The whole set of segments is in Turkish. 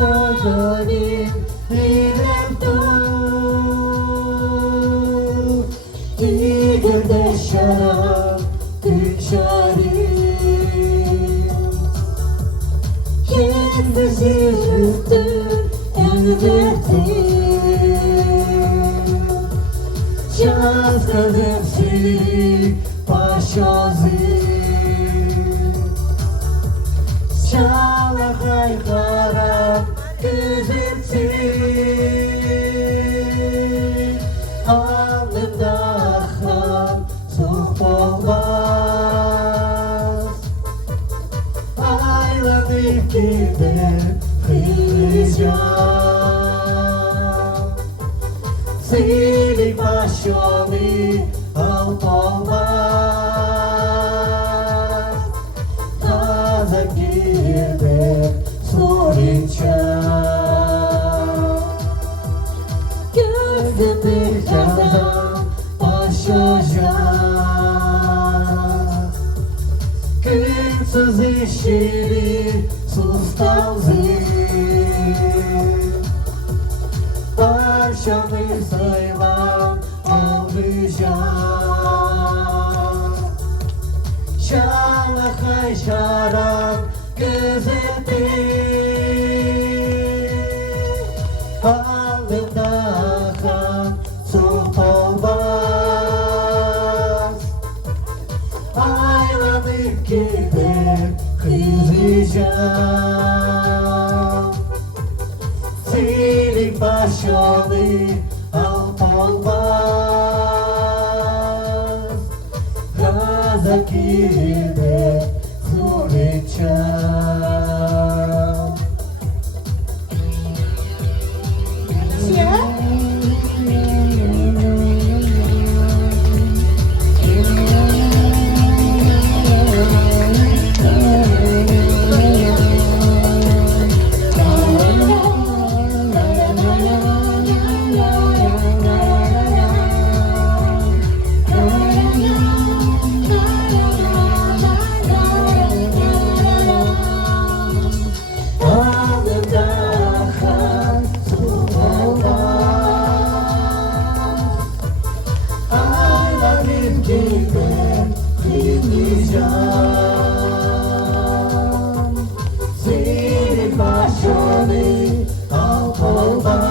Sazan'ın hileftu Digerde şarap tüçarim Kendisi üstün elbettim Şazkadım seni başozim Şala haykaram gözümsün Alnımda akhan soğuk olmaz Aylanıp gider kıyacağım Seni başını alıp olmaz Taza gider soracağım Gözümde kazan başlayacak Günsüz işleri sustamzı Parçamı sayılan olacak Şala hayşaran gözümde Alnımda akan soğuk olmaz Aylanıp gider kızacağım Senin başını alıp olmaz Gaza gider soracağım Kıymayacağım Senin başını alıp olmaz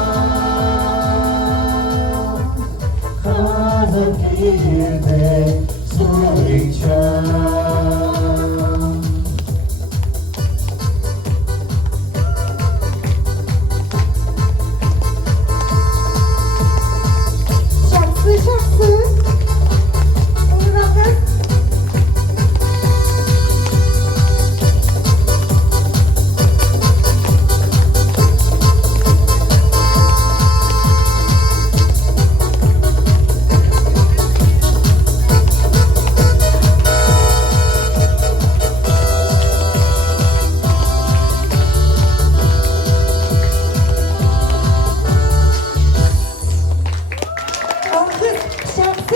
Kazan girde